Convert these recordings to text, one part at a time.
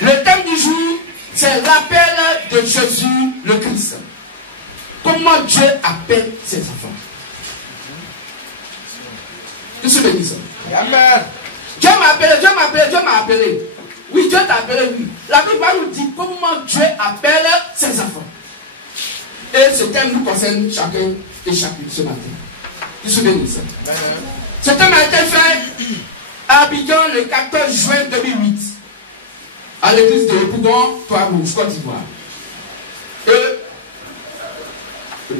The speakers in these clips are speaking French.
Le thème du jour, c'est l'appel de Jésus le Christ. Comment Dieu appelle ses enfants. Que se bénisse. Amen. Dieu m'a appelé, Dieu m'a appelé, Dieu m'a appelé. Oui, Dieu t'a appelé, oui. La Bible nous dit comment Dieu appelle ses enfants. Et ce thème nous concerne chacun et chacune ce matin. Que se bénisse. Ce thème a été fait à Abidjan le 14 juin 2008. À l'église de Pougon, Trois-Rouges, Côte d'Ivoire. Et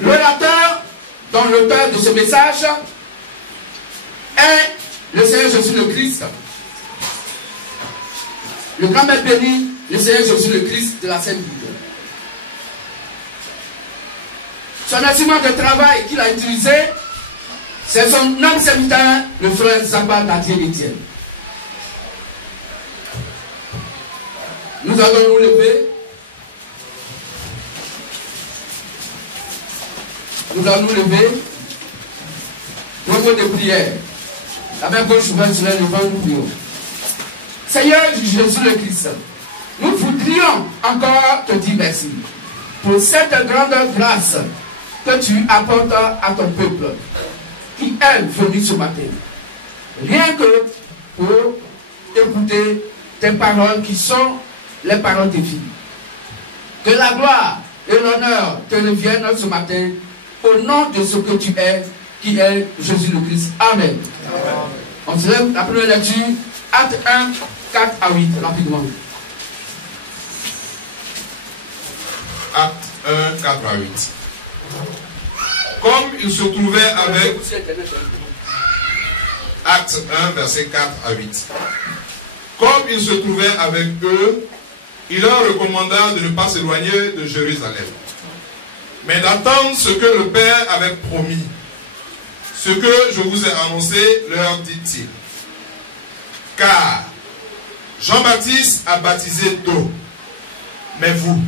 l'orateur, dont l'auteur de ce message, est le Seigneur Jésus le Christ. Le grand maître béni, le Seigneur Jésus le Christ de la Sainte Bible. Son instrument de travail qu'il a utilisé, c'est son homme serviteur, le frère Zamba Dadier-Étienne. Nous allons nous lever. Nous allons nous lever. Nombre de prières. La même gauche ouverte sur le vent, nous prions. Seigneur Jésus le Christ, nous voudrions encore te dire merci pour cette grande grâce que tu apportes à ton peuple qui est venu ce matin. Rien que pour écouter tes paroles qui sont les paroles des filles. Que la gloire et l'honneur te reviennent ce matin au nom de ce que tu es, qui est Jésus le Christ. Amen. Amen. On se lève, la première lecture, Acte 1, 4 à 8, rapidement. Acte 1, 4 à 8. Comme il se trouvait avec... Acte 1, verset 4 à 8. Comme il se trouvait avec eux, il leur recommanda de ne pas s'éloigner de Jérusalem, mais d'attendre ce que le Père avait promis. Ce que je vous ai annoncé, leur dit-il. Car Jean-Baptiste a baptisé d'eau, mais vous,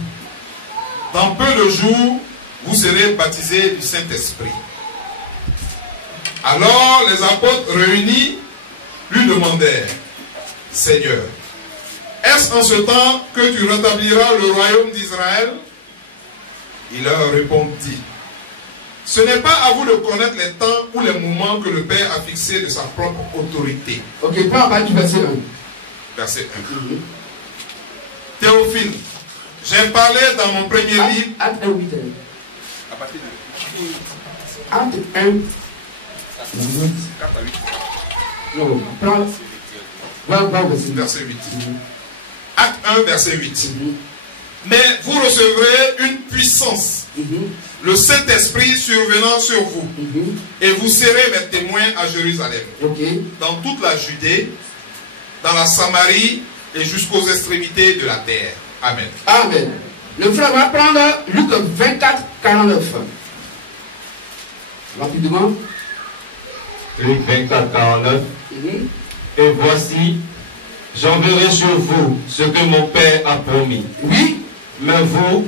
dans peu de jours, vous serez baptisés du Saint-Esprit. Alors les apôtres réunis lui demandèrent, Seigneur, est-ce en ce temps que tu rétabliras le royaume d'Israël? Il leur répondit, ce n'est pas à vous de connaître les temps ou les moments que le Père a fixés de sa propre autorité. Ok, prends en bas du verset 1. Verset 1. Théophile, j'ai parlé dans mon premier livre. Acte 1, 8. À partir de... Acte 1. 4 à 8. Non, prends. Verset 8. Acte 1, verset 8. Mais vous recevrez une puissance, le Saint-Esprit survenant sur vous, et vous serez mes témoins à Jérusalem, dans toute la Judée, dans la Samarie et jusqu'aux extrémités de la terre. Amen. Amen. Le frère va prendre Luc 24, 49. Rapidement. Luc 24, 49. Et voici, j'enverrai sur vous ce que mon Père a promis. Oui. Mais vous,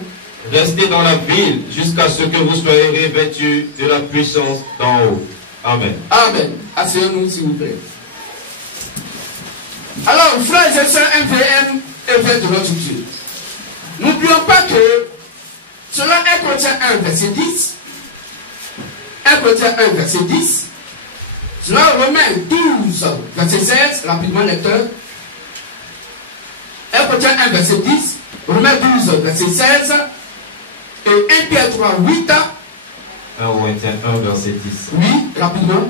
restez dans la ville jusqu'à ce que vous soyez revêtus de la puissance d'en haut. Amen. Amen. Asseyez-nous, s'il vous plaît. Alors, frères et sœurs MVM et frères de notre Dieu, n'oublions pas que selon 1 Corinthiens 1, verset 10, 1 Corinthiens 1, verset 10, selon Romains 12, verset 16, rapidement lecteur, 1 Corinthiens 1, verset 10, Romains 12, verset 16, et 1 Pierre 3, 8. 1 Corinthiens 1, verset 10. Oui, rapidement.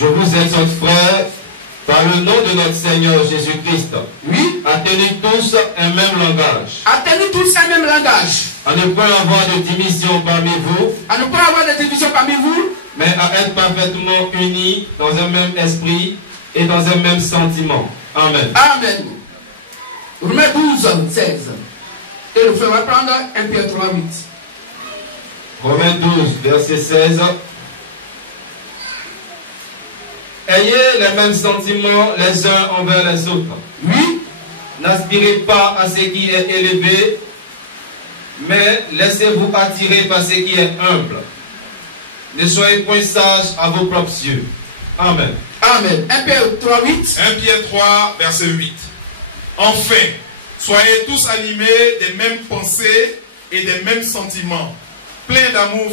Je vous exhorte, frères, par le nom de notre Seigneur Jésus-Christ, oui, à tenir tous un même langage. À tenir tous un même langage. À ne pas avoir de division parmi vous. À ne pas avoir de division parmi vous. Mais à être parfaitement unis dans un même esprit et dans un même sentiment. Amen. Amen. Romains 12, 16. Et le frère va prendre 1 Pierre 3, 8. Romains 12, verset 16. Ayez les mêmes sentiments les uns envers les autres. Oui. N'aspirez pas à ce qui est élevé, mais laissez-vous attirer par ce qui est humble. Ne soyez point sages à vos propres yeux. Amen. Amen. 1 Pierre 3, 8. 1 Pierre 3, verset 8. Enfin, Soyez tous animés des mêmes pensées et des mêmes sentiments, pleins d'amour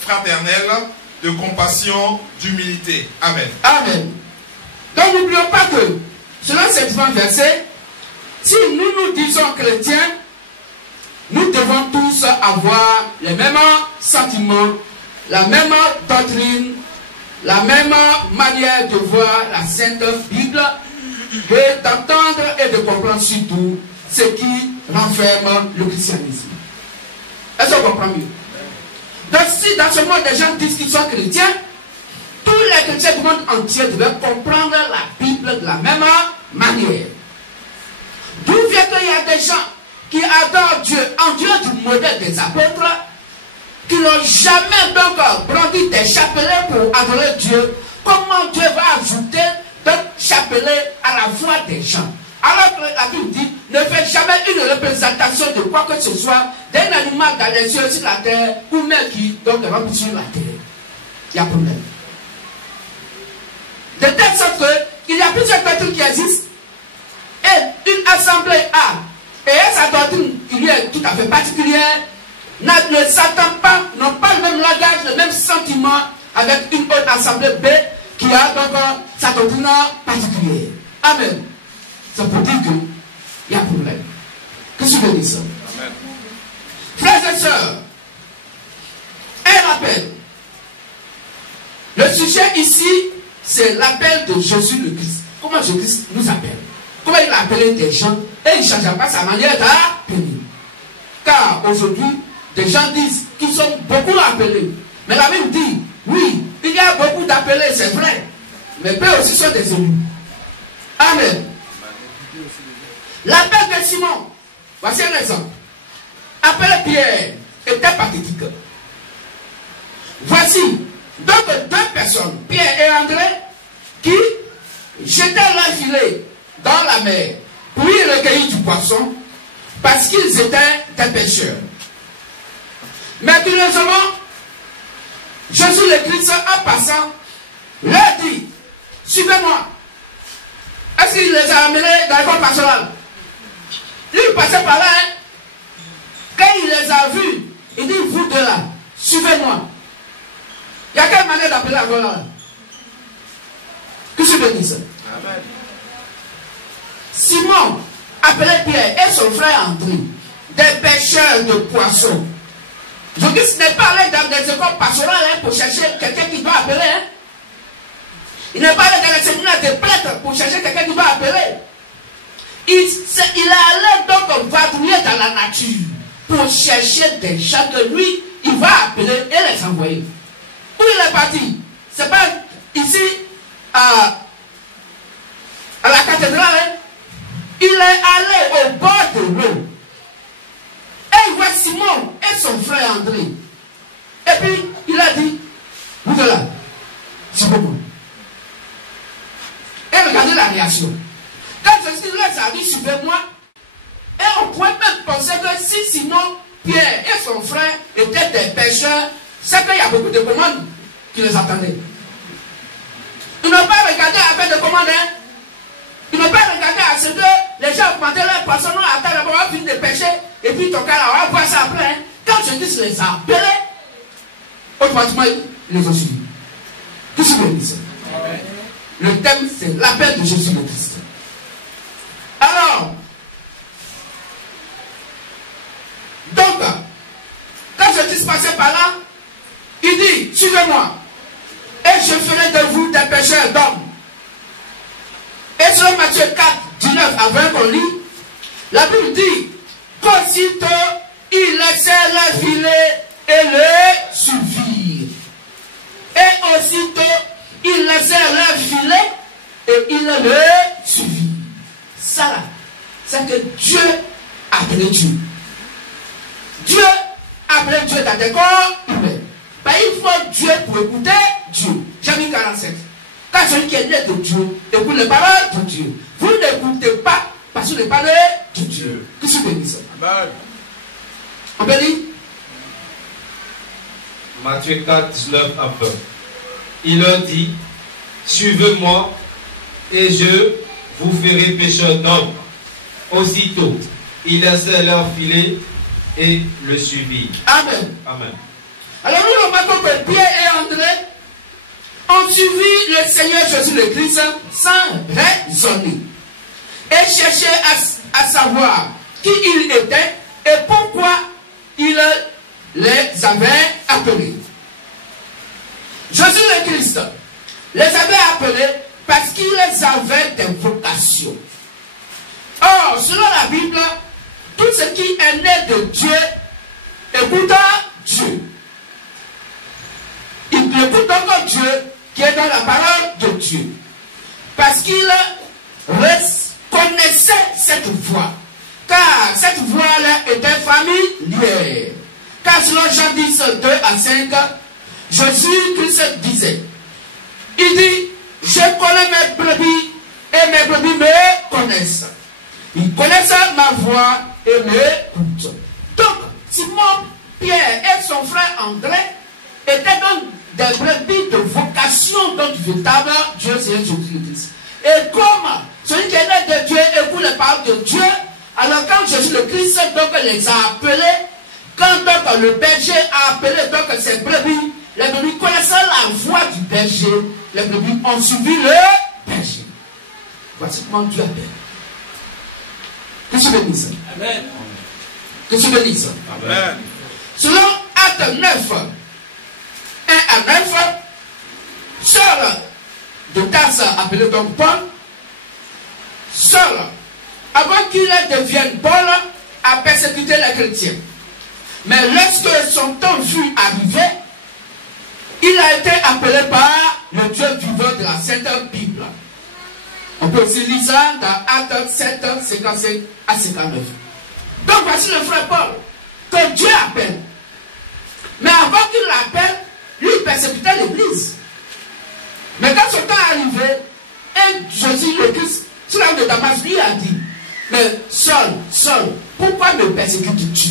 fraternel, de compassion, d'humilité. Amen. Amen. Donc n'oublions pas que, selon ces différents versets, si nous disons chrétiens, nous devons tous avoir les mêmes sentiments, la même doctrine, la même manière de voir la Sainte Bible, et d'entendre et de comprendre surtout ce qui renferme le christianisme. Est-ce qu'on comprend mieux? Donc si dans ce monde des gens disent qu'ils sont chrétiens, tous les chrétiens du monde entier devaient comprendre la Bible de la même manière. D'où vient qu'il y a des gens qui adorent Dieu en dehors du modèle des apôtres, qui n'ont jamais donc brandi des chapelets pour adorer Dieu. Comment Dieu va ajouter d'autres chapelets à la voix des gens? Alors que la Bible dit, ne faites jamais une représentation de quoi que ce soit, d'un animal dans les cieux, sur la terre, ou même qui donc rampe sur la terre. Il y a problème. De telle sorte qu'il y a plusieurs doctrines qui existent, et une assemblée a, et sa doctrine qui lui est tout à fait particulière, ne s'attend pas, n'ont pas le même langage, le même sentiment avec une autre assemblée B qui a donc sa doctrine particulière. Amen. C'est pour dire qu'il y a un problème. Qu'est-ce que je veux dire ça? Amen. Frères et sœurs, un rappel. Le sujet ici, c'est l'appel de Jésus le Christ. Comment Jésus nous appelle? Comment il a appelé des gens et il ne change pas sa manière d'appeler. Car aujourd'hui, des gens disent qu'ils sont beaucoup appelés. Mais la Bible dit, oui, il y a beaucoup d'appelés, c'est vrai. Mais peu aussi sont des élus. Amen. L'appel de Simon, voici un exemple. Appel Pierre était pathétique. Voici donc deux personnes, Pierre et André, qui jetaient leur filet dans la mer pour y recueillir du poisson parce qu'ils étaient des pêcheurs. Mais curieusement, Jésus le Christ, en passant, leur dit, suivez-moi. Est-ce qu'il les a amenés dans l'école pastorale? Il passait par là, hein? Quand il les a vus, il dit, vous deux là, suivez-moi. Il y a quelle manière d'appeler la voix là? Qu'est-ce que je veux dire ça? Amen. Simon, appelé Pierre, et son frère André, des pêcheurs de poissons. Je dis, ce n'est pas allé dans des écoles pastorales hein, pour chercher quelqu'un qui doit appeler. Hein. Il n'est pas allé dans les séminaires de prêtres pour chercher quelqu'un qui doit appeler. Il est allé donc vadrouiller dans la nature pour chercher des gens que lui, il va appeler et les envoyer. Où il est parti? Ce n'est pas ici à la cathédrale. Hein. Il est allé au bord de l'eau. Et il voit Simon et son frère André. Et puis, il a dit, vous voilà, c'est beaucoup. Et regardez la réaction. Quand Jésus les a dit, suivez-moi, et on pourrait même penser que si sinon Pierre et son frère étaient des pêcheurs, c'est qu'il y a beaucoup de commandes qui les attendaient. Ils n'ont pas regardé avec des commandes. Hein. Ils n'ont pas regardé à ce que les gens augmentaient leur poisson à terre, on va finir de pêcher, et puis ton cas là, on va voir ça après. Hein. Quand Jésus les a appelés, automatiquement, ils les ont suivis. Qu'est-ce que vous dites ça? Le thème, c'est l'appel de Jésus le Christ. Alors, donc, quand Jésus passait par là, il dit, suivez-moi, et je ferai de vous des pêcheurs d'hommes. Et selon Matthieu 4, 19 à 20 qu'on lit, la Bible dit qu'aussitôt ils laissèrent leur filet et le suivirent. Et aussitôt ils laissèrent leur filet et ils le suivirent. Ça là, c'est que Dieu a appelé Dieu. Dieu a appelé Dieu dans des corps humains. Il faut Dieu pour écouter Dieu. Jérémie 47. Quand celui qui est né de Dieu écoute les paroles de Dieu, vous n'écoutez pas parce que les paroles de Dieu. Qu'est-ce que vous dites ça? On peut lire Matthieu 4, 19 à 20. Il leur dit, suivez-moi et je vous ferai pécheur d'hommes. Aussitôt, Ils laissèrent leur filet et le suivirent. Amen. Amen. Alors nous remarquons que Pierre et André ont suivi le Seigneur Jésus le Christ sans raisonner et chercher à savoir qui il était et pourquoi il les avait appelés. Jésus le Christ les avait appelés parce qu'il les avait des vocations. Or, selon la Bible, tout ce qui est né de Dieu écoute Dieu. Il écoute donc Dieu qui est dans la parole de Dieu. Parce qu'il connaissait cette voix. Car cette voix-là était familière. Car selon Jean 10, 2 à 5, Jésus-Christ disait, il dit, je connais mes brebis et mes brebis me connaissent. Ils connaissent ma voix et m'écoutent. Donc, Simon, Pierre et son frère André étaient donc des brebis de vocation, donc véritable Dieu, Seigneur Jésus-Christ. Et comme celui qui est né de Dieu écoute les paroles de Dieu, alors quand Jésus le Christ donc les a appelés, quand donc le berger a appelé donc ces brebis, les brebis connaissant la voix du berger, les brebis ont suivi le berger. Voici comment Dieu appelle. Que tu bénisses. Amen. Que tu bénisses. Amen. Selon Acte 9, 1 à 9, Saul de Tarse, appelé donc Paul, Saul, avant qu'il devienne Paul, a persécuté les chrétiens. Mais lorsque son temps fut arrivé, il a été appelé par le Dieu vivant de la Sainte Bible. On peut aussi lire ça dans Actes 7, 55 à 59. Donc voici le frère Paul, que Dieu appelle. Mais avant qu'il l'appelle, lui il persécutait l'église. Mais quand son temps est arrivé, et Jésus le Christ, sur la route de Damas, lui a dit, mais Saul, pourquoi me persécutes-tu?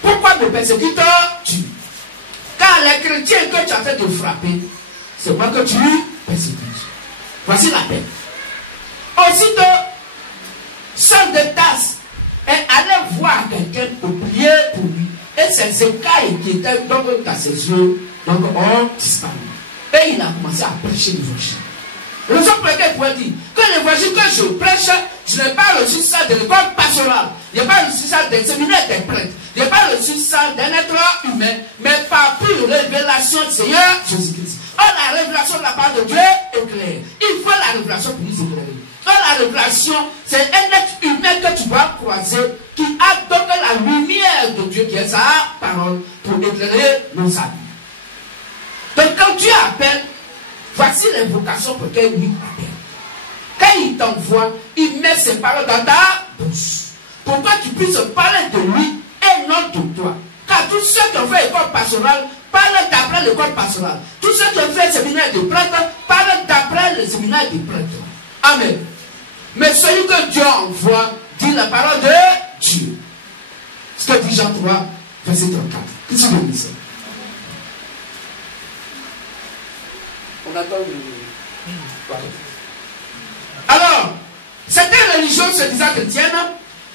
Pourquoi me persécutes-tu? Car les chrétiens que tu as fait de frapper, c'est moi que tu persécutes. Voici l'appel. Aussitôt, Saul de Tarse est allé voir quelqu'un pour prier pour lui. Et ses écailles qui étaient donc dans ses yeux ont disparu. Et il a commencé à prêcher l'évangile. Raison pour laquelle il pourrait dire que l'évangile que je prêche, je n'ai pas reçu ça de l'école pastorale. Je n'ai pas reçu ça des séminaires des prêtres. Je n'ai pas reçu ça d'un être humain, mais par pure révélation du Seigneur Jésus-Christ. Or, la révélation de la part de Dieu est claire. Il faut la révélation pour nous éclairer. Or, la révélation, c'est un être humain que tu dois croiser, qui a donc la lumière de Dieu, qui est sa parole, pour éclairer nos amis. Donc, quand Dieu appelle, voici les vocations pour lesquelles lui appelle. Quand il t'envoie, il met ses paroles dans ta bouche. Pour que tu puisses parler de lui et non de toi. Car tous ceux qui ont fait l'école pastorale parlent d'après l'école pastorale. Tous ceux qui ont fait le séminaire de prêtres parlent d'après le séminaire de prêtres. Amen. Mais celui que Dieu envoie dit la parole de Dieu. Ce que dit Jean 3, verset 34. Qu'est-ce que tu veux dire? On attend le... Alors, certaines religions se disant chrétiennes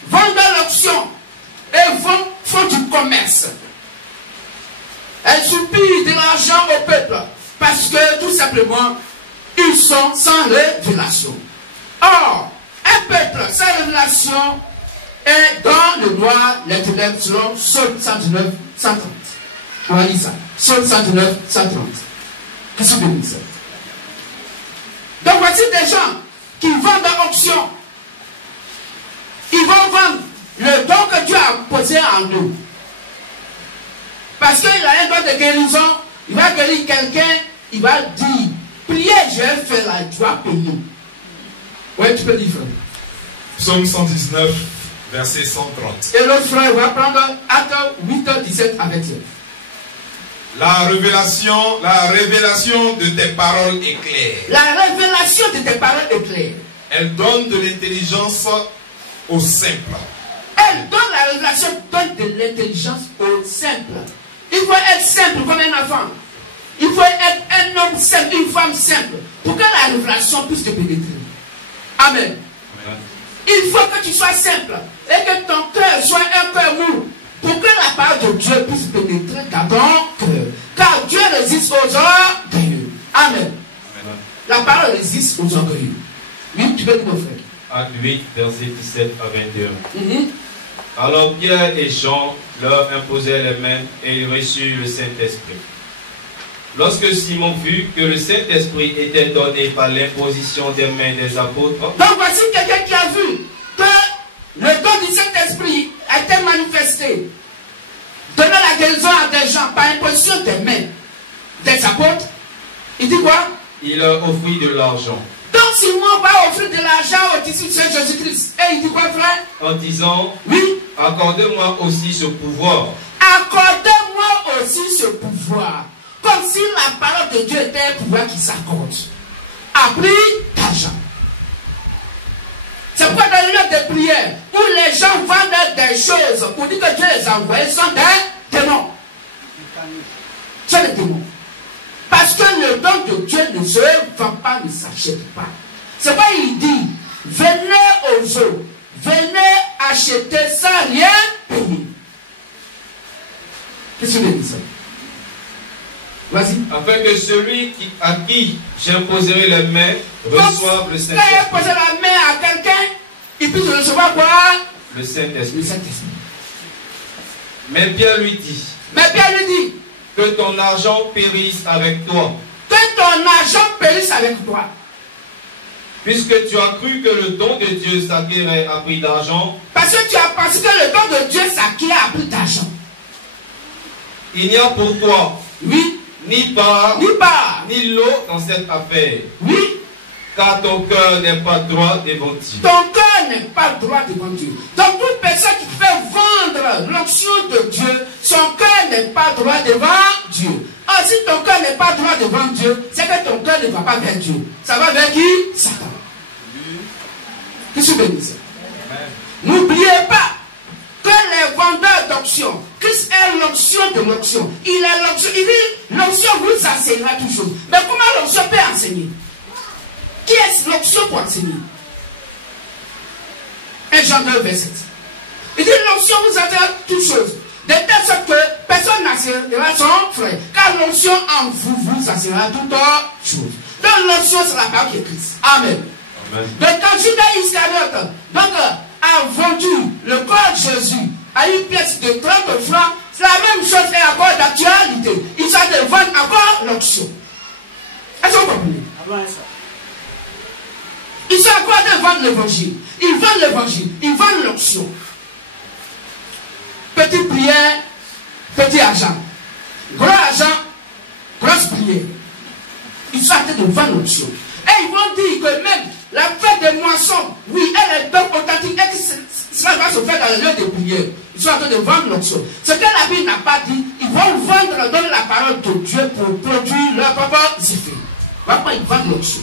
vendent l'option et font du commerce. Elles suppient de l'argent au peuple parce que tout simplement ils sont sans révélation. Or, un peuple sans révélation est dans le noir, les ténèbres, selon Psaume 119, 130. On va lire ça. Psaume 119, 130. Qu'est-ce que vous dites? Donc voici des gens qui vendent en option. Ils vont vendre le don que Dieu a posé en nous. Parce qu'il a un don de guérison, il va guérir quelqu'un, il va dire, priez, je vais faire la joie payer. Oui, tu peux dire, frère. Psaume 119, verset 130. Et l'autre frère va prendre Acte 8, 17 à 21. La révélation de tes paroles est claire. La révélation de tes paroles est claire. Elle donne de l'intelligence aux simples. Elle donne la révélation, donne de l'intelligence aux simples. Il faut être simple comme un enfant. Il faut être un homme simple, une femme simple, pour que la révélation puisse te pénétrer. Amen. Amen. Il faut que tu sois simple et que ton cœur soit un cœur mou pour que la parole de Dieu puisse pénétrer dans ton cœur. Car Dieu résiste aux orgueilleux. Amen. Amen. La parole résiste aux orgueilleux. Oui, tu peux dire mon frère. Acte 8, versets 17 à 21. Alors Pierre et Jean leur imposèrent les mains et ils reçurent le Saint-Esprit. Lorsque Simon vit que le Saint-Esprit était donné par l'imposition des mains des apôtres. Donc voici quelqu'un qui a vu que le don du Saint-Esprit a été manifesté. Donner la guérison à des gens par imposition des mains des apôtres. Il dit quoi? Il leur offrit de l'argent. Donc Simon va offrir de l'argent au disciple de Jésus-Christ. Et il dit quoi, frère? En disant, oui, accordez-moi aussi ce pouvoir. Accordez-moi aussi ce pouvoir. Comme si la parole de Dieu était un pouvoir qui s'accorde. A pris d'argent. C'est pourquoi dans le lieu de prière, où les gens vendent des choses pour dire que Dieu les a envoyés, sont des démons. C'est des démons. Parce que le don de Dieu ne se vend pas, ne s'achète pas. C'est pourquoi il dit, venez aux eaux, venez acheter sans rien payer. Qu'est-ce que tu veux dire ça? Vas-y. Afin que celui à qui j'imposerai les mains reçoive le Saint-Esprit. Quand il pose la main à quelqu'un, il peut recevoir quoi? Le Saint-Esprit. Le Saint-Esprit. Mais Pierre lui dit. Que ton argent périsse avec toi. Que ton argent périsse avec toi. Puisque tu as cru que le don de Dieu s'acquérait à prix d'argent. Parce que tu as pensé que le don de Dieu s'acquiert à prix d'argent. Il n'y a pour toi. Oui. Ni part, ni lot dans cette affaire. Oui. Car ton cœur n'est pas droit devant Dieu. Ton cœur n'est pas droit devant Dieu. Donc toute personne qui fait vendre l'onction de Dieu, son cœur n'est pas droit devant Dieu. Or si ton cœur n'est pas droit devant Dieu, c'est que ton cœur ne va pas vers Dieu. Ça va vers qui? Satan. Qu'est-ce que tu veux dire? N'oubliez pas que les vendeurs d'onction, Christ est l'onction de l'onction. Il est l'onction. Il dit, l'onction vous enseignera toutes choses. Mais comment l'onction peut enseigner? Qui est l'onction pour enseigner? 1 Jean 2, verset 7. Il dit, l'onction vous enseignera toutes choses. De telle sorte que personne n'enseignera son frère. Car l'onction en vous vous enseignera toutes choses. Donc l'onction, c'est la parole qui est Christ. Amen. Amen. Donc quand Judas Iscariote, a vendu le corps de Jésus à une pièce de 30 francs, c'est la même chose et encore d'actualité. Ils sont de vendre encore l'onction. Est-ce que vous comprenez? Ils sont encore de vendre l'évangile. Ils vendent l'évangile. Ils vendent l'onction. Petite prière, petit argent. Gros argent, grosse prière. Ils sont en train de vendre l'onction. Et ils vont dire que même la fête de moisson, oui, elle est donc authentique et que cela va se faire dans le lieu de prière. Ils sont en train de vendre l'onction. Ce que la Bible n'a pas dit, ils vont vendre, donner la parole de Dieu pour produire leur propre effet. Pourquoi ils vendent l'onction?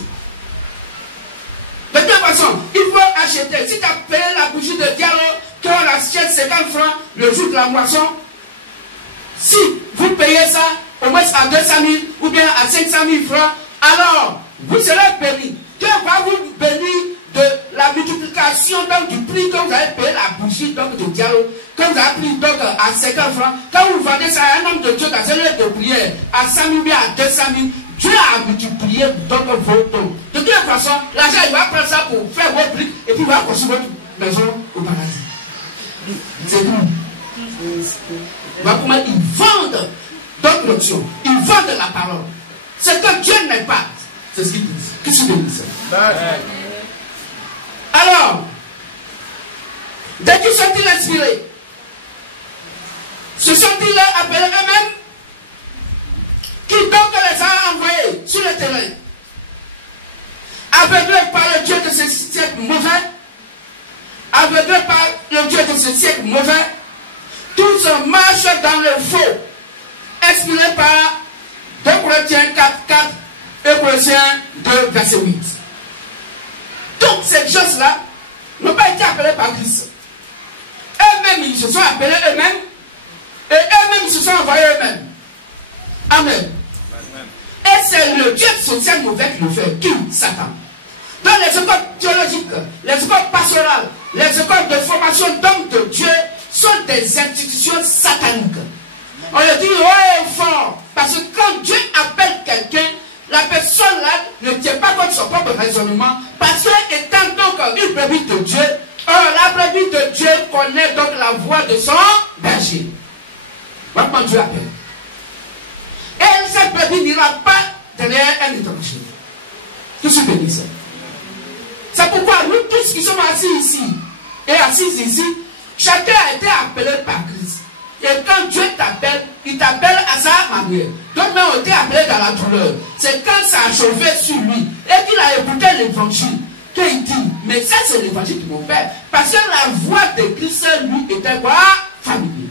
De toute façon, il faut acheter. Si tu as payé la bougie de dialogue, qu'on achète 50 francs le jour de la moisson, si vous payez ça au moins à 200 000 ou bien à 500 000 francs, alors vous serez bénis. Dieu va vous bénir de la multiplication donc, du prix que vous avez payé la bougie donc, de dialogue, que vous avez pris donc, à 50 francs. Quand vous vendez ça à un homme de Dieu dans un lieu de prière à 100 000 bien à 200 000, Dieu a multiplié donc vos dons. De toute façon, l'argent il va prendre ça pour faire votre prix et puis il va construire votre maison au paradis. C'est tout. Voilà comment ils vendent donc l'option. Ils vendent la parole. Ce que Dieu n'est pas. C'est ce qu'ils disent. Qu'est-ce que tu dis ça? Alors, dès qu'ils sont-ils inspirés, se sont-ils appelés eux-mêmes? Qui donc les a envoyés sur le terrain? Aveuglés par le Dieu de ce siècle mauvais, aveuglés par le Dieu de ce siècle mauvais, tous marchent dans le faux, inspirés par 2 Corinthiens 4:4 et Colossiens 2, verset 8. Toutes ces choses-là n'ont pas été appelées par Christ. Eux-mêmes, ils se sont appelés eux-mêmes et eux-mêmes, ils se sont envoyés eux-mêmes. Amen. Et c'est le Dieu social mauvais qui le fait. Qui? Satan. Dans les écoles théologiques, les écoles pastorales, de formation d'hommes de Dieu sont des institutions sataniques. On le dit haut et fort. Parce que quand Dieu appelle quelqu'un, la personne là ne tient pas compte de son propre raisonnement. Parce que étant donc une brebis de Dieu, la brebis de Dieu connaît donc la voix de son berger. Voilà comment Dieu appelle. Et cette brebis n'ira pas derrière un étranger. Tout ce béni ça. C'est pourquoi nous tous qui sommes assis ici et assises ici, chacun a été appelé par Christ. Et quand Dieu t'appelle, il t'appelle à sa manière. D'autres même ont été appelés dans la douleur. C'est quand ça a chauffé sur lui et qu'il a écouté l'évangile qu'il dit, mais ça c'est l'évangile de mon Père. Parce que la voix de Christ, lui, était quoi? Familier.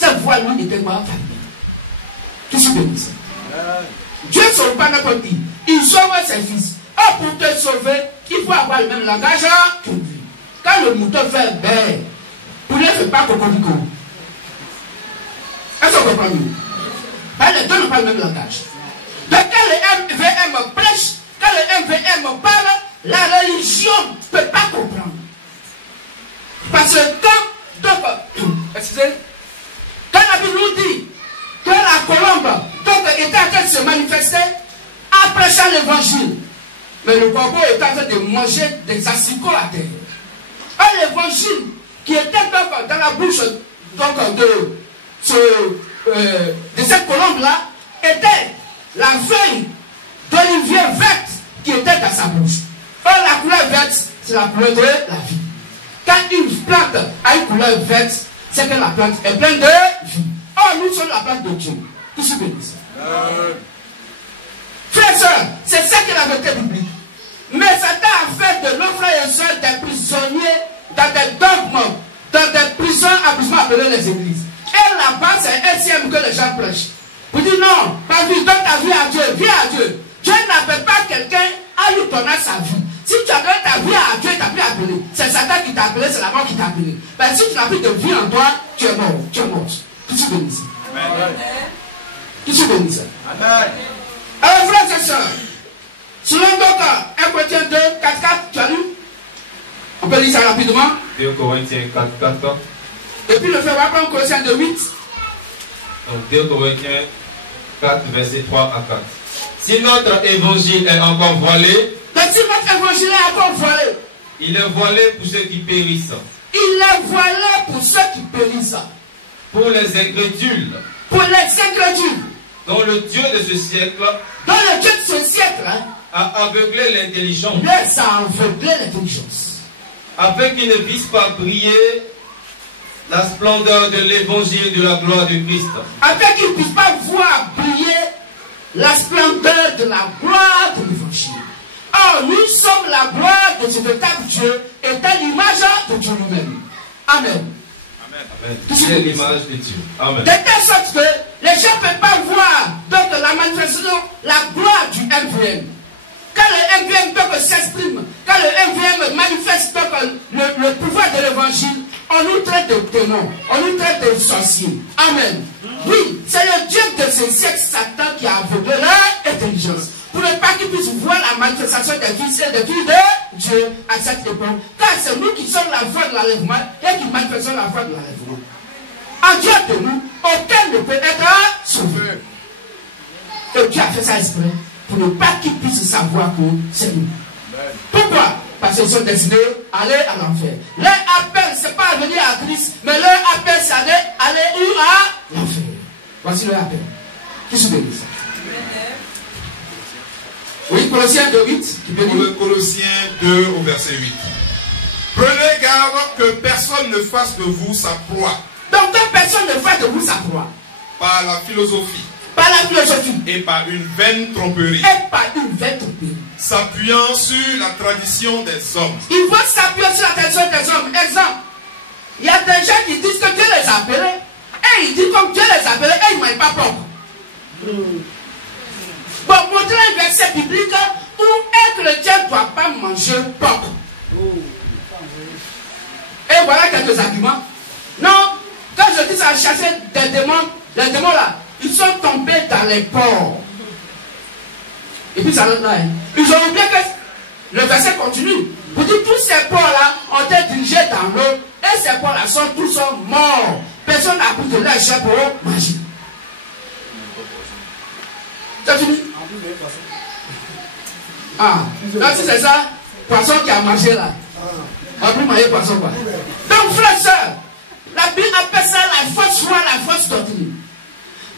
Cette voix, lui, était quoi? Familier. Qui se bénit ça? Dieu ne sauve pas n'importe qui. Il sauve ses fils. Oh, pour te sauver, il faut avoir le même langage que lui. Quand le mouton fait ben, pour ne faire pas cocorico. Est-ce qu'on comprend mieux? Les deux n'ont pas le même langage. Donc quand le MVM prêche, quand le MVM parle, la religion ne peut pas comprendre. Parce que quand, excusez, quand la Bible nous dit que la colombe était en train de se manifester en prêchant l'évangile, mais le corbeau était en train de manger des asticots à terre. Et l'évangile qui était donc dans la bouche donc, de cette colombe-là était la feuille d'olivier verte qui était dans sa bouche. Or, la couleur verte, c'est la couleur de la vie. Quand une plante a une couleur verte, c'est que la plante est pleine de vie. Or, nous sommes la plante de Dieu. Tout ce bénisse. Frères et sœurs, c'est ça qui est la vérité biblique. Mais Satan a fait de nos frères et sœurs des prisonniers dans des dogmes, dans des prisons appelées les églises. Et là-bas, c'est un sième que les gens prêchent. Vous dites non, pas vie, donne ta vie à Dieu, viens à Dieu. Dieu n'appelle pas quelqu'un à lui donner sa vie. Si tu as donné ta vie à Dieu, il t'a plus appelé. C'est Satan qui t'a appelé, c'est la mort qui t'a appelé. Mais si tu n'as plus de vie en toi, tu es mort, tu es mort. Qui se bénisse? Qui se bénisse? Alors, frères et sœurs, selon donc 1 Corinthiens 2, 4, 4, tu as lu? On peut lire ça rapidement. 2 Corinthiens 4, 4. Et puis le frère va prendre Colossiens 2, 8. Donc 2 Corinthiens 4, versets 3 à 4. Si notre évangile est encore voilé, donc si notre évangile est encore voilé, il est voilé pour ceux qui périssent. Il est voilé pour ceux qui périssent. Pour les incrédules. Pour les incrédules. Dont le Dieu de ce siècle, dans le Dieu de ce siècle, a aveuglé l'intelligence. Les a aveuglé l'intelligence. Afin qu'ils ne puissent pas briller la splendeur de l'évangile de la gloire de Christ. Afin qu'ils ne puissent pas voir briller la splendeur de la gloire de l'évangile. Or, nous sommes la gloire de ce véritable Dieu et dans l'image de Dieu lui-même. Amen. C'est l'image de Dieu. Amen. De telle sorte que les gens ne peuvent pas voir donc la manifestation, la gloire du MVM. Quand le MVM donc s'exprime, quand le MVM manifeste donc le pouvoir de l'évangile, on nous traite de démons, on nous traite de sorciers. Amen. Oui, c'est le Dieu de ce siècle, Satan, qui a aveuglé leur intelligence. Pour ne pas qu'ils puissent voir la manifestation des fils et des filles de Dieu à cette époque. Car c'est nous qui sommes la voix de l'enlèvement et qui manifestons la voix de l'enlèvement. En Dieu de nous, aucun ne peut être sauvé. Et Dieu a fait ça exprès pour ne pas qu'ils puissent savoir que c'est nous. Pourquoi? Parce qu'ils sont destinés à aller à l'enfer. Leur appel, ce n'est pas à venir à Christ, mais leur appel, c'est aller où? À l'enfer. Voici leur appel. Qui se bénisse? Oui, Colossiens 2, 8. Colossiens 2 au verset 8. Prenez garde que personne ne fasse de vous sa proie. Donc que personne ne fasse de vous sa proie. Par la philosophie. Par la philosophie. Et par une vaine tromperie. Et par une vaine tromperie. S'appuyant sur la tradition des hommes. Il faut s'appuyer sur la tradition des hommes. Exemple. Il y a des gens qui disent que Dieu les a appelés. Et ils disent comme Dieu les a appelés et ils ne mangent pas propre. Bon, montrer un verset biblique où un chrétien ne doit pas manger porc. Et voilà quelques arguments. Non, quand je dis ça, chasser des démons, les démons là, ils sont tombés dans les porcs. Et puis ça rentre là. Ils ont oublié que Le verset continue. Vous dites, tous ces porcs-là ont été dirigés dans l'eau. Et ces porcs-là tous sont morts. Personne n'a pris de leur chair pour manger. C'est fini? Ah, donc si c'est ça, poisson qui a mangé là. On a pu manger poisson quoi. Donc frères et sœurs, la Bible appelle ça la fausse foi, la fausse doctrine.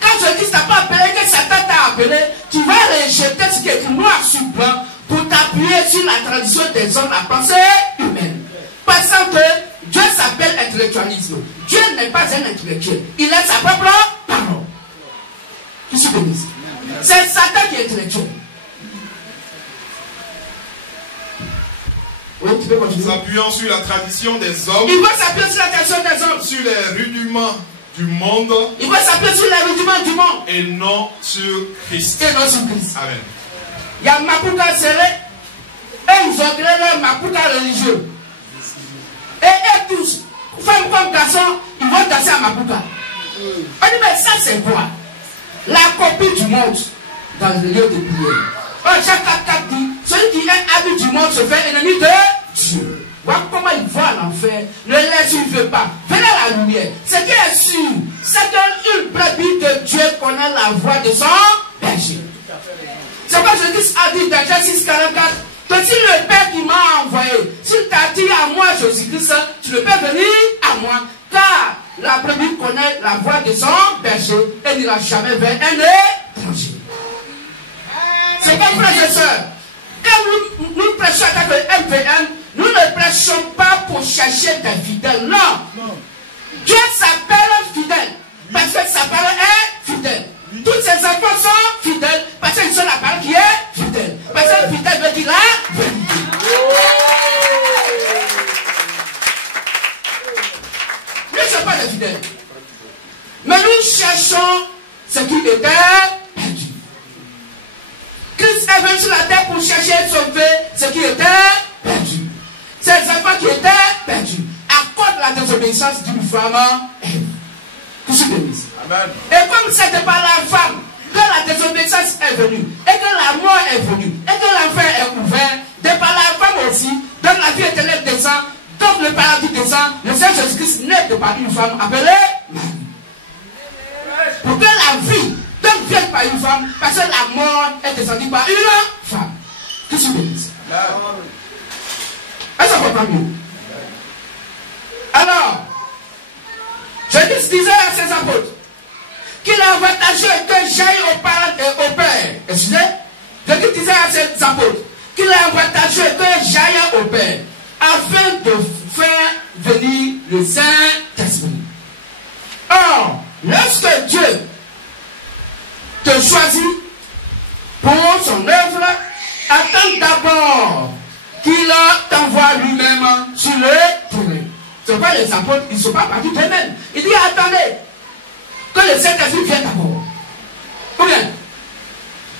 Quand je dis que tu n'as pas appelé, que Satan t'a appelé, tu vas rejeter ce qui est écrit noir sur blanc pour t'appuyer sur la tradition des hommes, la pensée humaine. Pensant que Dieu s'appelle intellectualisme. Dieu n'est pas un intellectuel. Il a sa propre parole. Qui se bénisse. C'est Satan qui est intellectuel. Oui, tu peux continuer. S'appuyant sur la tradition des hommes. Il va s'appuyer sur la tradition des hommes. Sur les rudiments du monde. Il va s'appuyer sur les rudiments du monde. Et non sur Christ. Et non sur Christ. Amen. Il y a Mapuka Serré. Et ils ont créé leur Mapuka religieux. Et tous, femmes comme garçons, ils vont danser à Mapuka. On dit, mais ça c'est quoi? La copie du monde dans le lieu de prière. Jacques 4 dit, celui qui est habit du monde se fait ennemi de Dieu. Voilà comment il va à l'enfer. Ne les suivez pas. Venez à la lumière. Ce qui est sûr, c'est qu'une brebis de Dieu connaît la voix de son berger. C'est quoi je dis à dire dans Genèse 44 que si le Père qui m'a envoyé, s'il t'a dit à moi Jésus-Christ, tu ne peux venir à moi, car la brebis connaît la voix de son berger et n'ira jamais vers un étranger. C'est comme frères et sœurs, quand nous prêchons avec le MVM, nous ne prêchons pas pour chercher des fidèles, non. Dieu s'appelle fidèle, parce que sa parole est fidèle. Tous ses enfants sont fidèles, parce qu'ils sont la parole qui est fidèle. Parce que fidèle veut dire la vérité. Nous ne sommes pas des fidèles. Mais nous cherchons ce qui était perdu. Christ est venu sur la terre pour chercher et sauver ce qui était perdu. Ces enfants qui étaient perdus à cause de la désobéissance d'une femme. Que je bénisse. Amen. Et comme c'était par la femme que la désobéissance est venue, et que la mort est venue, et que l'enfer est ouvert, de par la femme aussi, donc la vie éternelle descend, donc le paradis descend, le Seigneur Jésus-Christ naît de par une femme appelée Marie. Pour que la vie donc vienne par une femme, parce que la mort est descendue par une femme. Que je bénisse. Est-ce qu'on comprend mieux? Alors, Jésus disait à ses apôtres qu'il est avantageux que j'aille au Père. Excusez? Jésus disait à ses apôtres qu'il est avantageux que j'aille au Père afin de faire venir le Saint-Esprit. Or, lorsque Dieu te choisit pour son œuvre, attends d'abord qu'il t'envoie lui-même sur le terrain. C'est pourquoi les apôtres, ils ne sont pas partis d'eux-mêmes. Il dit, attendez, que le Saint-Esprit vienne d'abord. Ou bien?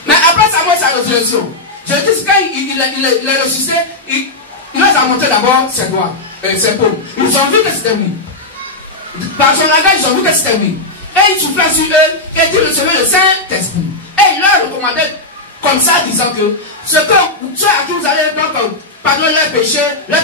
Mais après sa résurrection, je dis quand il est ressuscité, il leur a montré d'abord ses doigts, ses paumes. Ils ont vu que c'était lui. Par son langage, ils ont vu que c'était lui. Et il souffla sur eux et dit, recevez le Saint-Esprit. Et il leur recommandait comme ça, disant que ceux à qui vous allez donc pardonner leurs péchés leur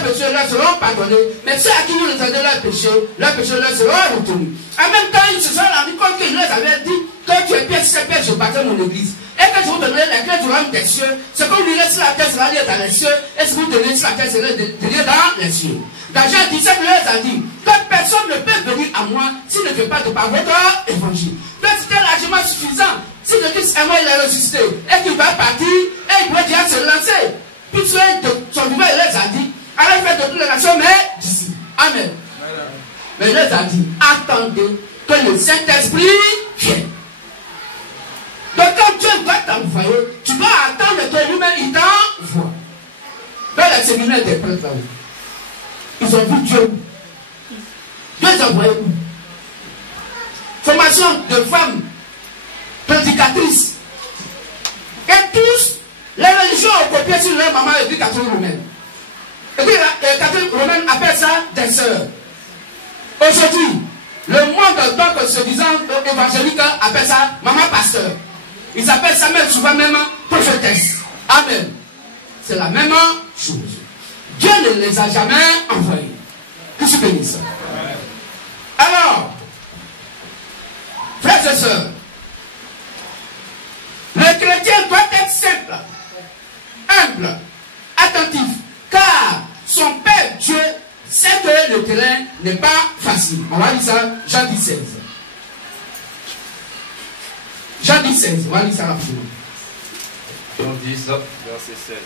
seront pardonnés. Mais ceux à qui vous retardez leurs péchés leur seront retenus. En même temps, ils se sont rendus compte qu'il leur avait dit que tu es Pierre, c'est Pierre, je bâtirai mon église. Et que je vous donnerai les clés du royaume des cieux. Ce que vous lirez sur la terre sera lié dans les cieux. Et ce que vous donnez sur la terre sera lié dans les cieux. Dans Jean 17, il leur a dit que personne ne peut venir à moi s'il ne fait pas de par votre évangile. Donc c'était largement suffisant. Si le Christ est mort, il est ressuscité. Et qu'il va partir, et il pourrait déjà se lancer. Puis son nouvel, il les a dit, allez faire de toutes les nations, mais d'ici. Amen. Mais il les a dit, attendez que le Saint-Esprit vienne. Donc quand Dieu va t'envoyer, tu dois attendre que lui-même il t'envoie. Dans les séminaires des prêtres là-haut, ils ont vu Dieu. Dieu les a envoyés où? Formation de femmes prédicatrices. Et tous, les religions ont copié sur leur maman et puis catholique romaine. Et puis la catholique romaine appelle ça des sœurs. Aujourd'hui, le monde donc se disant évangélique appelle ça maman pasteur. Ils appellent ça même souvent même prophétesse. Amen. c'est la même chose. Dieu ne les a jamais envoyés. Que je bénisse. Alors, frères et sœurs, le chrétien doit être simple, humble, attentif, car son Père Dieu sait que le terrain n'est pas facile. On va lire ça, Jean 10, 16. Jean 10, 16, on va lire ça rapidement. Jean 10, verset 16.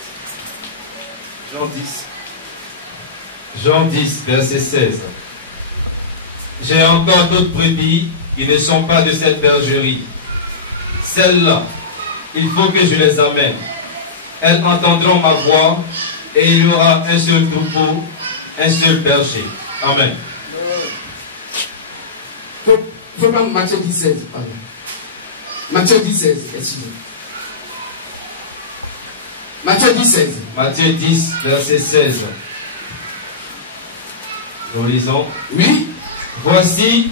Jean 10, verset 16. J'ai encore d'autres brebis qui ne sont pas de cette bergerie. Celles-là, il faut que je les amène. Elles entendront ma voix et il y aura un seul troupeau, un seul berger. Amen. Il faut prendre Matthieu 10, 16. Pardon. Matthieu 10, 16, excusez-moi. Matthieu 10, 16. Matthieu 10, verset 16. Nous lisons. Oui. Voici,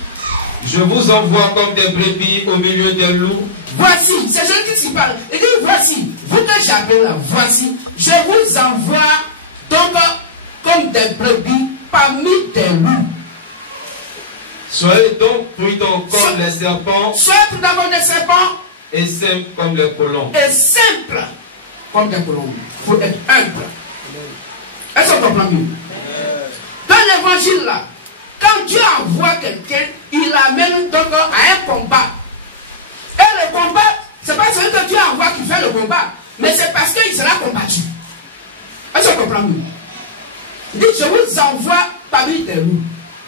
je vous envoie comme des brebis au milieu des loups. Voici, c'est Jésus qui parle. Il dit voici, vous que j'appelle là, voici, je vous envoie donc comme des brebis parmi des loups. Soyez donc prudents comme les serpents. Soyez prudents comme les serpents. Et simples comme les colombes. Et simples comme des colombes. Il faut être humble. Est-ce qu'on comprend mieux? Dans l'évangile là, quand Dieu envoie quelqu'un, il l'amène donc à un combat. Et le combat, c'est pas celui que Dieu envoie qui fait le combat, mais c'est parce qu'il sera combattu. Est-ce qu'on comprend mieux? Il dit, je vous envoie parmi des loups.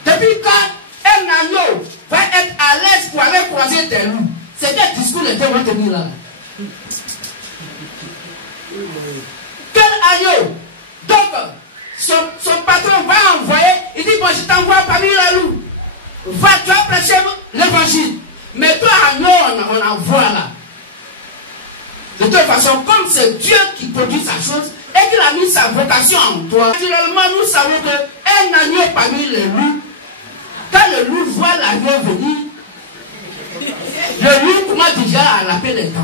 Depuis quand un agneau va être à l'aise pour aller croiser des loups, c'est quel discours les deux vont tenir là? Quel agneau? Donc, son patron va envoyer, il dit, bon, je t'envoie parmi les loups. Va, tu vas prêcher l'évangile. Mais toi, agneau, on envoie là. De toute façon, comme c'est Dieu qui produit sa chose et qu'il a mis sa vocation en toi, naturellement, nous savons qu'un agneau parmi les loups, quand le loup voit l'agneau venir, le loup commence déjà à laper les dents.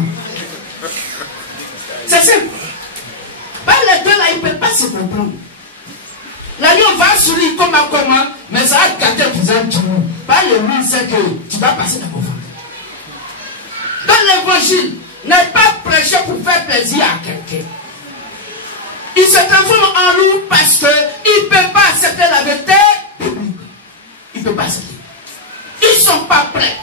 C'est simple. Par les deux là, ils ne peuvent pas se comprendre. L'agneau va sourire comme un comment, mais ça va gâter le visage du loup. Par le loup, c'est que tu vas passer la confiance. Dans l'évangile, n'est pas prêché pour faire plaisir à quelqu'un. Il se transforme en loup parce qu'il ne peut pas accepter la vérité biblique. Il ne peut pas accepter. Ils ne sont pas prêts.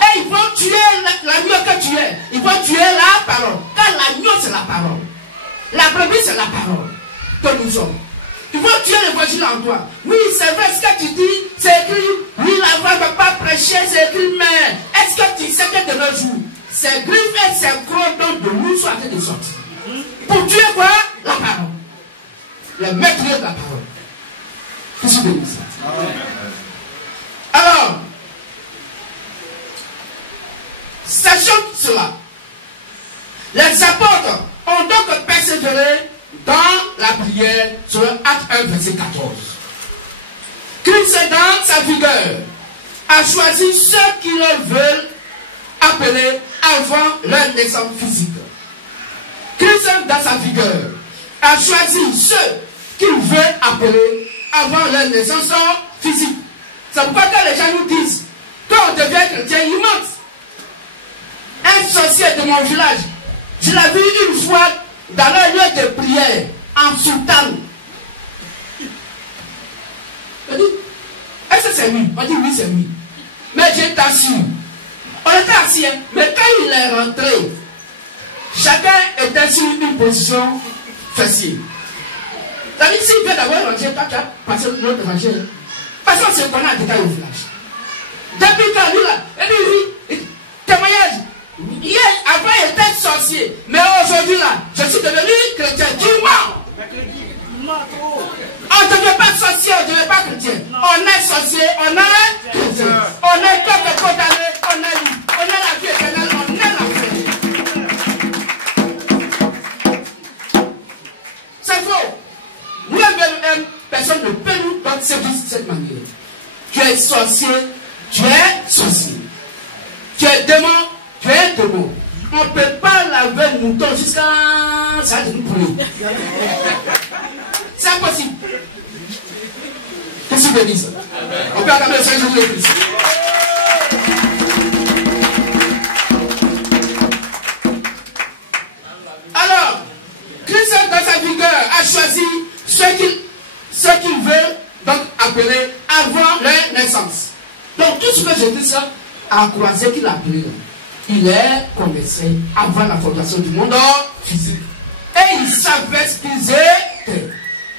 Et ils vont tuer l'agneau que tu es. Ils vont tuer la parole. Car l'agneau, c'est la parole. La brebis, c'est la parole que nous sommes. Ils vont tuer l'évangile en toi. Oui, c'est vrai ce que tu dis, c'est écrit. Oui, la voix ne va pas prêcher, c'est écrit. Mais est-ce que tu sais que de nos jours, ces griffes et ces gros dents de nous sont en train de sortir? Pour tuer quoi? La parole. Le maître de la parole. Qu'est-ce que c'est ça? Alors, sachant cela, les apôtres ont donc persévéré dans la prière sur Acte 1, verset 14. Christ, dans sa vigueur, a choisi ceux qui le veulent appeler avant leur naissance physique. Christ, dans sa vigueur, a choisi ceux qu'il veut appeler avant leur naissance physique. C'est pourquoi quand les gens nous disent, quand on devient chrétien, ils mentent. Un sorcier de mon village, je l'ai vu une fois dans leur lieu de prière, en soutane. On dit, est-ce que c'est lui? On dit oui, c'est lui. Mais je t'assure, on était assis, mais quand il est rentré, chacun était sur une position facile. C'est-à-dire, s'il vient d'avoir rangé, toi tu as passé l'autre rangée. Parce qu'on se connaît en détail au village. Depuis quand lui là, et puis lui, témoignage. Hier, avant il était sorcier, mais aujourd'hui là, je suis devenu chrétien. Tu mens. On ne devient pas sorcier, on ne devient pas chrétien. On est sorcier, on est chrétien. On est comme condamné, on est libre. On est la vie éternelle, on est la vie. C'est faux. Nous-mêmes, personne ne peut nous donner service de cette manière. Tu es sorcier, tu es sorcier. Tu es démon, tu es démon. on ne peut pas laver le mouton jusqu'à ça de nous poulet. C'est impossible. Qu'est-ce que tu veux dire? On peut acclamer le Seigneur Jésus-Christ. Alors, Christ dans sa vigueur a choisi ce qu'il veut donc appeler avant leur naissance. Donc tout ce que je dis ça a croisé qu'il a appelé. Il est connaissait avant la fondation du monde physique. Et il savait ce qu'ils étaient.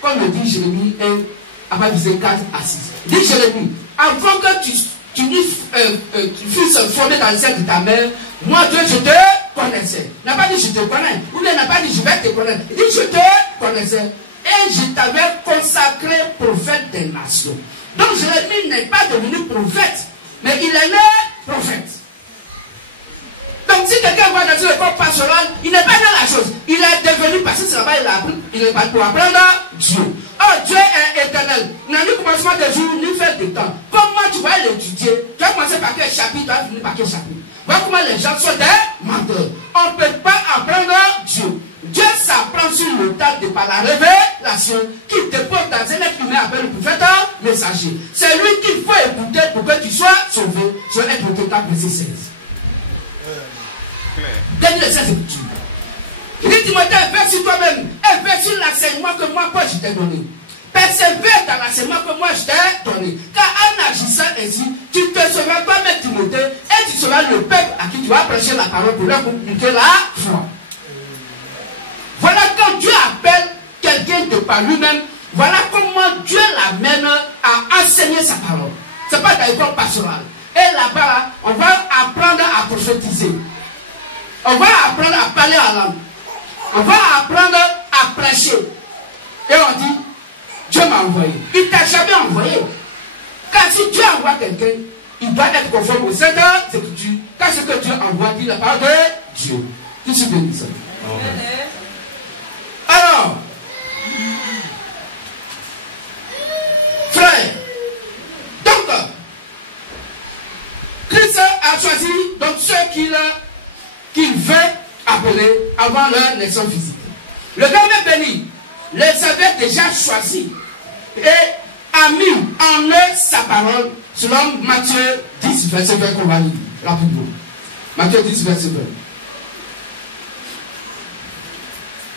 Comme le dit Jérémie 1, à partir de 4 à 6. Dit Jérémie, avant que tu fusses formé dans le sein de ta mère, moi Dieu je te connaissais. Il n'a pas dit je te connais. Ou il n'a pas dit je vais te connaître. Il dit je te connaissais. Et je t'avais consacré prophète des nations. Donc Jérémie n'est pas devenu prophète, mais il est né prophète. Donc si quelqu'un va dans une école pastorale, il n'est pas dans la chose. Il est devenu, parce que c'est là-bas, il est pas pour apprendre Dieu. Oh, Dieu est éternel. Il n'a ni commencement de jour, ni fin de temps. Comment tu vas l'étudier? Tu vas commencer par quel chapitre, tu vas finir par quel chapitre? Voilà comment les gens sont des menteurs. On ne peut pas apprendre Dieu. Dieu s'apprend sur le tas de par la révélation qui dépose dans un être humain appelé le prophète messager. C'est lui qu'il faut écouter pour que tu sois sauvé. Sur être total verset 16. Dernier les 16 écritures. Il dit Timothée, veille sur toi-même et veille sur l'enseignement que moi, je t'ai donné. Persévère dans l'enseignement que moi je t'ai donné. Car en agissant ainsi, tu te sauveras toi-même, Timothée, et tu seras le peuple à qui tu vas prêcher la parole pour leur communiquer la foi. Voilà quand Dieu appelle quelqu'un de par lui-même, voilà comment Dieu l'amène à enseigner sa parole. Ce n'est pas dans l'école pastorale. Et là-bas, on va apprendre à prophétiser. On va apprendre à parler en langue. On va apprendre à prêcher. Et on dit, Dieu m'a envoyé. Il ne t'a jamais envoyé. Car si Dieu envoie quelqu'un, il doit être conforme aux Saintes Écritures. Car ce que Dieu envoie, dit la parole de Dieu. Qui se bénit ça? Alors, frère, donc, Christ a choisi donc ceux qu'il veut appeler avant leur naissance physique. Le Dieu béni les avait déjà choisis et a mis en eux sa parole selon Matthieu 10, verset 20 qu'on va lire rapidement. Matthieu 10, verset 20.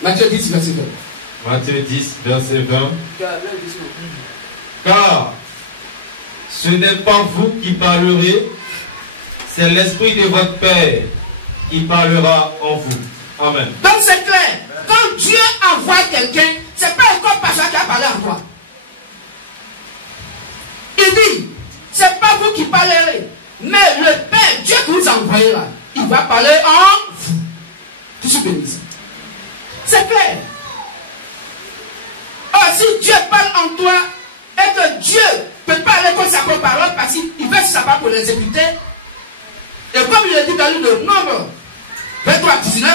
Matthieu 10, verset 20. Matthieu 10, verset 20. Car ce n'est pas vous qui parlerez, c'est l'Esprit de votre Père qui parlera en vous. Amen. Donc c'est clair. Quand Dieu envoie quelqu'un, ce n'est pas encore pasteur qui a parlé en toi. Il dit, ce n'est pas vous qui parlerez, mais le Père, Dieu qui vous a envoyé là, il va parler en vous. Tu suis béni. C'est clair. Or, si Dieu parle en toi, et que Dieu peut parler comme sa propre parole, parce qu'il veut sa parole pour l'exécuter, et comme il est dit dans le Nombre 23-19,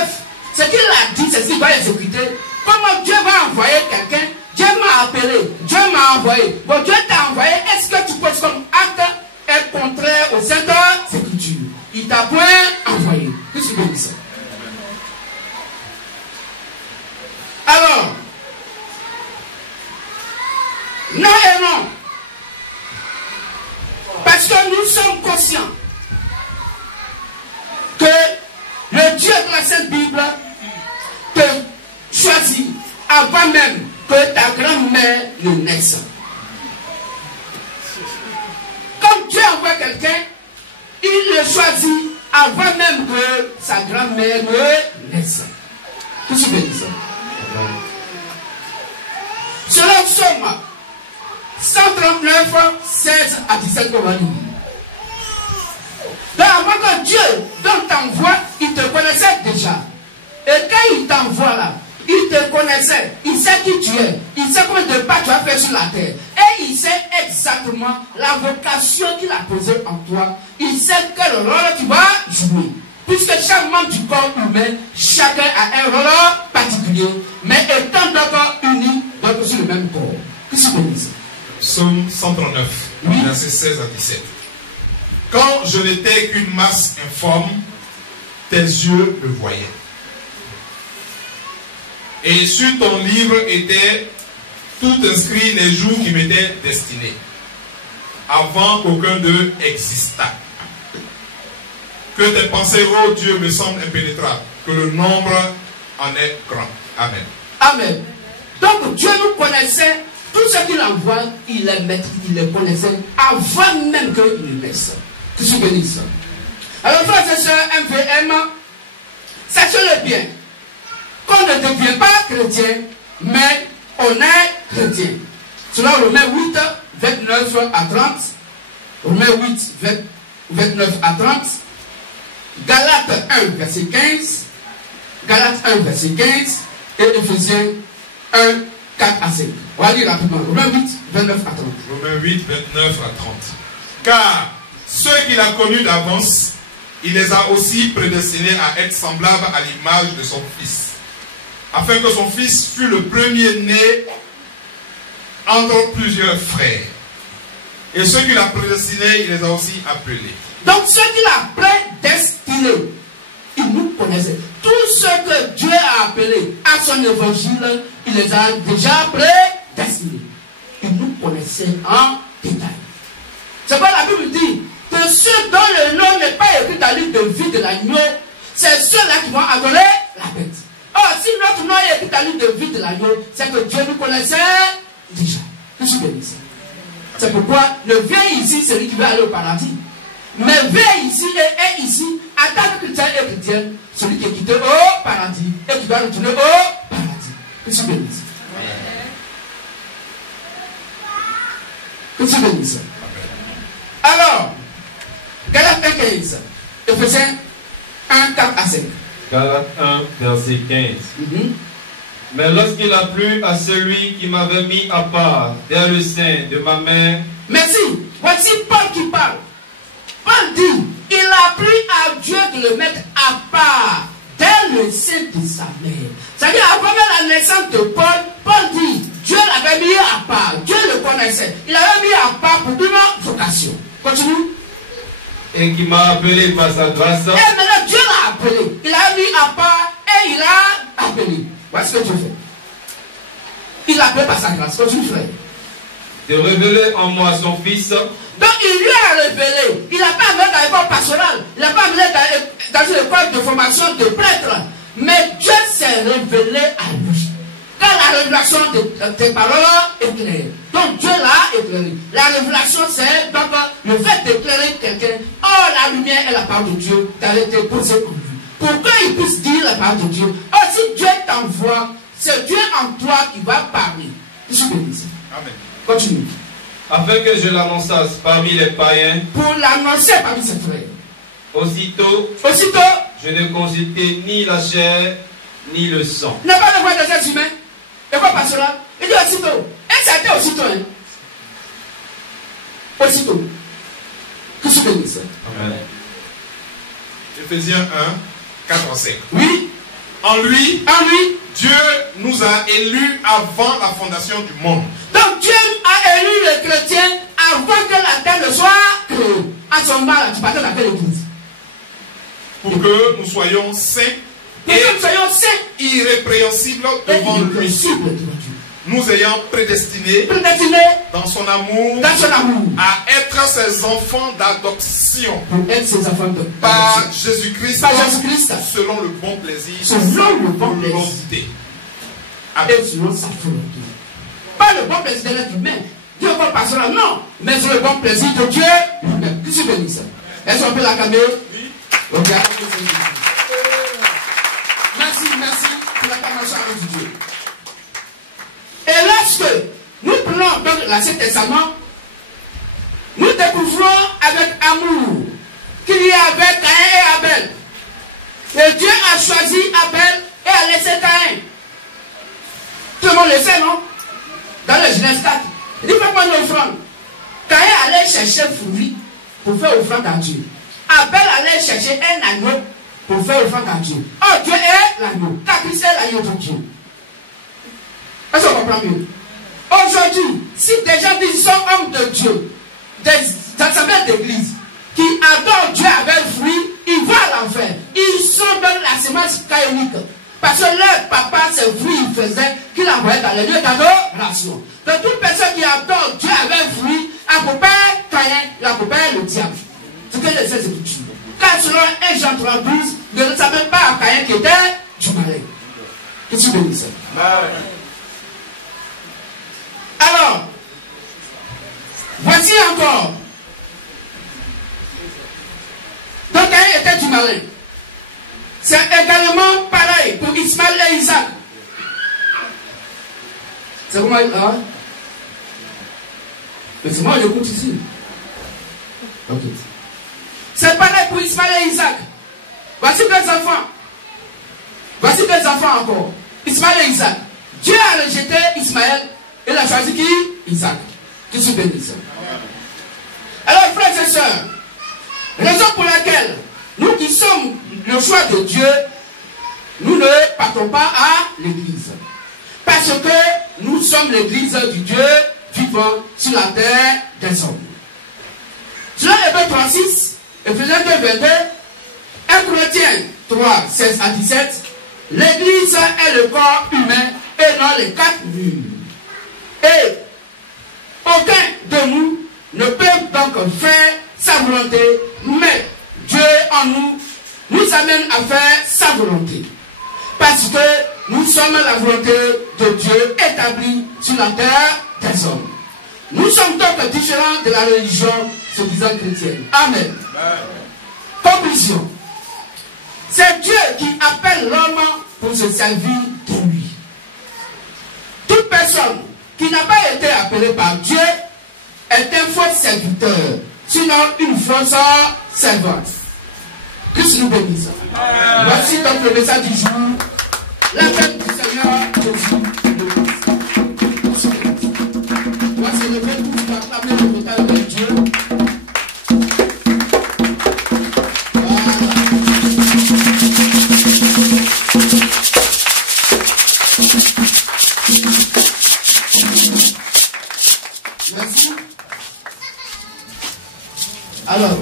ce qu'il a dit, c'est qu'il va exécuter. Comment Dieu va envoyer quelqu'un? Dieu m'a appelé, Dieu m'a envoyé. Bon, Dieu t'a envoyé, est-ce que tu poses comme acte est contraire aux Saintes Écritures? Il t'a point envoyé. Qu'est-ce que tu veux dire ça? Alors, non et non. Parce que nous sommes conscients que le Dieu de la Sainte Bible te choisit avant même que ta grand-mère ne naisse. Comme Dieu envoie quelqu'un, il le choisit avant même que sa grand-mère ne naisse. Qu'est-ce que tu veux dire ça? Selon Somme 139, 16 à 17, on va lire. Donc avant que Dieu t'envoie, il te connaissait déjà. Et quand il t'envoie là, il te connaissait, il sait qui tu es, il sait combien de pas tu as fait sur la terre. Et il sait exactement la vocation qu'il a posée en toi. Il sait quel rôle tu vas jouer. Puisque chaque membre du corps humain, chacun a un rôle particulier, mais étant donc unis, donc sur le même corps. Qu'est-ce que vous dites? Psaume 139, oui. Versets 16 à 17. Quand je n'étais qu'une masse informe, tes yeux le voyaient. Et sur ton livre étaient tout inscrits les jours qui m'étaient destinés, avant qu'aucun d'eux existât. Que tes pensées, ô Dieu, me semblent impénétrables, que le nombre en est grand. Amen. Amen. Donc Dieu nous connaissait, tout ce qu'il envoie, il les maîtrise, il les connaissait avant même qu'il le laisse. Que je bénisse. Alors frères et sœurs, MVM, sachez-le bien, qu'on ne devient pas chrétien, mais on est chrétien. Selon Romains 8, 29 à 30, Romains 8, 29 à 30, Galates 1, verset 15, Galates 1, verset 15, et Éphésiens 1, 4 à 5. On va lire rapidement. Romains 8, 29 à 30. Romains 8, 29 à 30. Car ceux qu'il a connus d'avance, il les a aussi prédestinés à être semblables à l'image de son Fils, afin que son Fils fût le premier-né entre plusieurs frères. Et ceux qu'il a prédestinés, il les a aussi appelés. Donc ceux qu'il a prédestinés, il nous connaissait. Tous ceux que Dieu a appelés à son évangile, il les a déjà prédestinés. Il nous connaissait en détail. C'est quoi la Bible dit? Que ceux dont le nom n'est pas écrit dans le livre de vie de l'agneau, c'est ceux-là qui vont adorer la bête. Or, si notre nom est écrit dans le livre de vie de l'agneau, c'est que Dieu nous connaissait déjà. Je suis béni. C'est pourquoi ne viens ici celui qui veut aller au paradis. Mais viens ici et est ici, en tant que chrétien et chrétienne, celui qui est quitté au paradis et qui doit retourner au paradis. Que tu bénisses. Que tu bénisses. Alors, Galates 1, 15, Éphésiens 1, 4 à 5. Galates 1, verset 15. Mais lorsqu'il a plu à celui qui m'avait mis à part dès le sein de ma mère. Merci. Voici Paul qui parle. Paul dit, il a plu à Dieu de le mettre à part dès le sein de sa mère. C'est-à-dire, avant même la naissance de Paul, Paul dit, Dieu l'avait mis à part. Dieu le connaissait. Il l'avait mis à part pour une vocation. Continue. Et qui m'a appelé par sa grâce. Et maintenant, Dieu l'a appelé. Il l'a mis à part et il l'a appelé. Voici ce que Dieu fait. Il l'a appelé par sa grâce. Continue, frère. De révéler en moi son Fils. Donc il lui a révélé. Il n'a pas amené dans l'école pastorale. Il n'a pas amené dans une école de formation de prêtre. Mais Dieu s'est révélé à lui. Quand la révélation des paroles est claire. Donc Dieu l'a éclairé. La révélation c'est donc le fait d'éclairer quelqu'un. Oh, la lumière est la parole de Dieu. D'aller déposer en lui. Pour qu'il puisse dire la parole de Dieu. Oh, si Dieu t'envoie, c'est Dieu en toi qui va parler. Je suis béni. Amen. Continue. Afin que je l'annonçasse parmi les païens. Pour l'annoncer parmi ses frères. Aussitôt, je n'ai consulté ni la chair, ni le sang. Il n'a pas besoin des êtres humains. Et quoi par cela? Il dit aussitôt. Et ça a été aussitôt. Hein? Aussitôt. Que je bénisse. Amen. Éphésiens 1, 4 à 5. Oui. En lui, Dieu nous a élus avant la fondation du monde. Donc Dieu a élu les chrétiens avant que la terre ne soit créée. À ce moment-là, tu partais dans quelle église? Pour que nous soyons saints et irrépréhensibles devant lui. Nous ayant prédestinés dans son amour à être ses enfants d'adoption par Jésus-Christ selon le bon plaisir de sa volonté. Et selon sa volonté. Pas le bon plaisir de l'être humain. Dieu ne pas cela, non. Mais c'est le bon plaisir de Dieu lui-même. Qui se bénisse? Est-ce qu'on peut l'acclamer? Ok. Merci pour l'acclamation de Dieu. Et lorsque nous prenons donc l'Ancien Testament, nous découvrons avec amour qu'il y avait Caïn et Abel. Et Dieu a choisi Abel et a laissé Caïn. Tout le monde le sait, non? Dans le Genèse 4, il dit fais-moi une offrande. Caïn allait chercher fruit pour faire offrande à Dieu. Abel allait chercher un agneau pour faire offrande à Dieu. Oh, Dieu est l'agneau. Car Christ est l'agneau de Dieu. Est-ce qu'on comprend mieux? Aujourd'hui, si des gens disent qu'ils sont hommes de Dieu, des assemblées d'église qui adorent Dieu avec fruit, ils vont à l'enfer. Ils sont descendance caïnique. Parce que leur papa, ses fruits, il faisait qu'il envoyait dans les lieux d'adoration. Donc toute personne qui adore Dieu avec un fruit, a pour père Caïn, il a pour père le diable. C'est ce que les Saintes Écritures. Car selon 1 Jean 3,12, ne savait pas à Caïn qui était du malin. Que tu bénisses. Alors, voici encore. Donc Caïn était du malin. C'est également pareil pour Ismaël et Isaac. C'est comment il a? Mais c'est moi qui écoute ici. Ok. C'est pareil pour Ismaël et Isaac. Voici deux enfants. Voici deux enfants encore. Ismaël et Isaac. Dieu a rejeté Ismaël et il a choisi qui? Isaac. Que se bénisse. Alors, frères et sœurs, raison pour laquelle nous qui sommes le choix de Dieu, nous ne partons pas à l'église. Parce que nous sommes l'église du Dieu vivant sur la terre des hommes. Selon Hébreux 3,6, Éphésiens 2,22, 1 Corinthiens 3, 16 à 17, l'église est le corps humain et non les quatre murs. Et aucun de nous ne peut donc faire sa volonté, mais Dieu en nous amène à faire sa volonté. Parce que nous sommes la volonté de Dieu établie sur la terre des hommes. Nous sommes donc différents de la religion se disant chrétienne. Amen. Conclusion. C'est Dieu qui appelle l'homme pour se servir de lui. Toute personne qui n'a pas été appelée par Dieu est un faux serviteur, sinon une fausse servante. Christ nous bénisse. Voici donc le message du jour. L'appel du Seigneur Jésus le Christ. Voici le fait pour acclamer le total de Dieu. Merci. Alors.